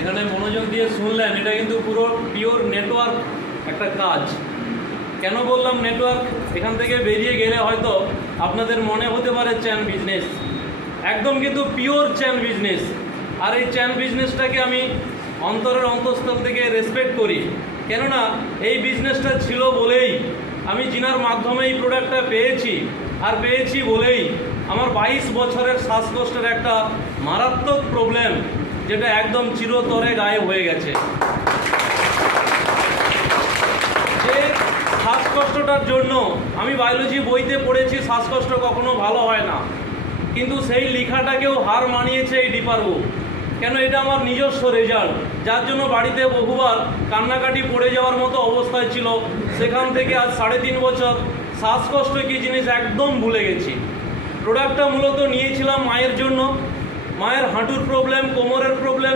এখানে মনোযোগ দিয়ে শুনলেন, এটা কিন্তু পুরো পিওর নেটওয়ার্ক একটা কাজ। কেন বললাম নেটওয়ার্ক? এখান থেকে বেরিয়ে গেলে হয়তো আপনাদের মনে হতে পারে চেন বিজনেস, একদম কিন্তু পিওর চেন বিজনেস। আর এই চেন বিজনেসটাকে আমি অন্তরের অন্তঃস্থল থেকে রেসপেক্ট করি, কেননা এই বিজনেসটা ছিল বলেই আমি জিনার মাধ্যমে এই প্রোডাক্টটা পেয়েছি, আর পেয়েছি বলেই আমার 22 বছরের শ্বাসকষ্টের একটা মারাত্মক প্রবলেম, যেটা একদম চিরতরে গায়েব হয়ে গেছে। যে শ্বাসকষ্টটার জন্য আমি বায়োলজি বইতে পড়েছি শ্বাসকষ্ট কখনো ভালো হয় না, কিন্তু সেই লেখাটাকেও হার মানিয়েছে এই ডিপার বুক। কেন? এটা আমার নিজস্ব রেজাল্ট, যার জন্য বাড়িতে বহুবার কান্নাকাটি পড়ে যাওয়ার মতো অবস্থায় ছিল। সেখান থেকে আজ 3.5 বছর শ্বাসকষ্ট কী জিনিস একদম ভুলে গেছি। প্রোডাক্টটা মূলত নিয়েছিলাম মায়ের জন্য। মায়ের হাঁটুর প্রবলেম, কোমরের প্রবলেম